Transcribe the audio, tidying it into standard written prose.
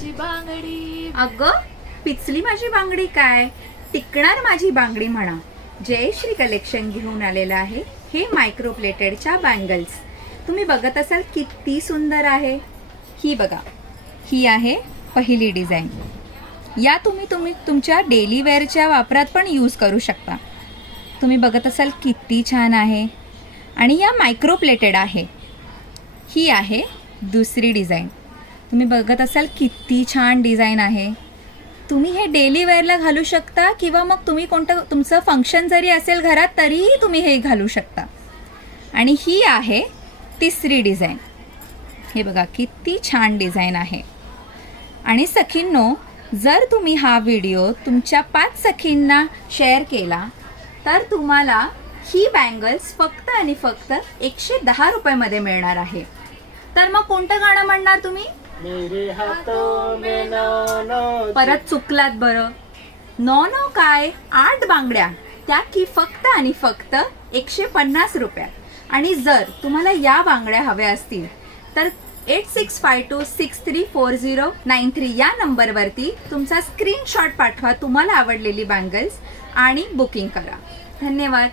माझी बांगडी. अगं पिचली माझी बांगडी काय, टिकणार माझी बांगडी म्हणा. जयश्री कलेक्शन घेऊन आलेलं आहे हे मायक्रो प्लेटेडच्या बँगल्स. तुम्ही बघत असाल किती सुंदर आहे. ही बघा, ही आहे पहिली डिझाईन. या तुम्ही तुमच्या डेली वेअरच्या वापरात पण यूज करू शकता. तुम्ही बघत असाल किती छान आहे आणि या मायक्रो प्लेटेड आहे. ही आहे दुसरी डिझाईन. तुम्ही बघत असाल किती छान डिझाईन आहे. तुम्ही हे डेली वेअरला घालू शकता किंवा मग तुम्ही कोणतं तुमचं फंक्शन जरी असेल घरात तरीही तुम्ही हे घालू शकता. आणि ही आहे तिसरी डिझाईन. हे बघा किती छान डिझाईन आहे. आणि सखींनो, जर तुम्ही हा व्हिडिओ तुमच्या 5 सखींना शेअर केला तर तुम्हाला ही बँगल्स फक्त आणि फक्त 110 रुपयामध्ये मिळणार आहे. तर मग कोणतं गाणं म्हणणार तुम्ही? मेरे हाथों में नो परत चुकलात बरं. नो नो काय, 8 बांगड्या त्या की फक्त आणि फक्त 150 रुपयात. आणि जर तुम्हाला या बांगड्या हव्या असतील तर 8652634093 या नंबरवरती तुमचा स्क्रीनशॉट पाठवा तुम्हाला आवडलेली बँगल्स आणि बुकिंग करा. धन्यवाद.